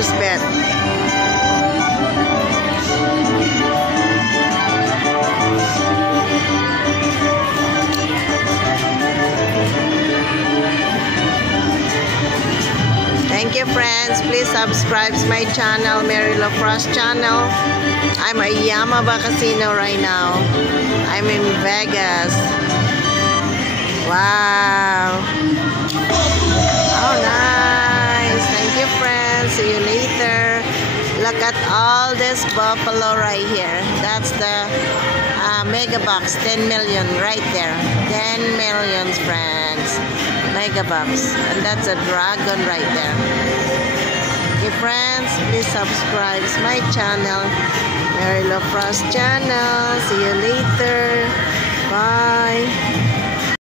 first bet. Thank you, friends. Please subscribe to my channel, Mary Lacrosse channel. I'm at Yamaba Casino right now. I'm in Vegas. Wow. Oh, nice. Thank you, friends. See you later. Look at all this buffalo right here. That's the mega box, 10 million right there. 10 millions, friends. Mega box. And that's a dragon right there. Okay, friends, please subscribe to my channel, Mary Lacrosse channel. See you later. Bye.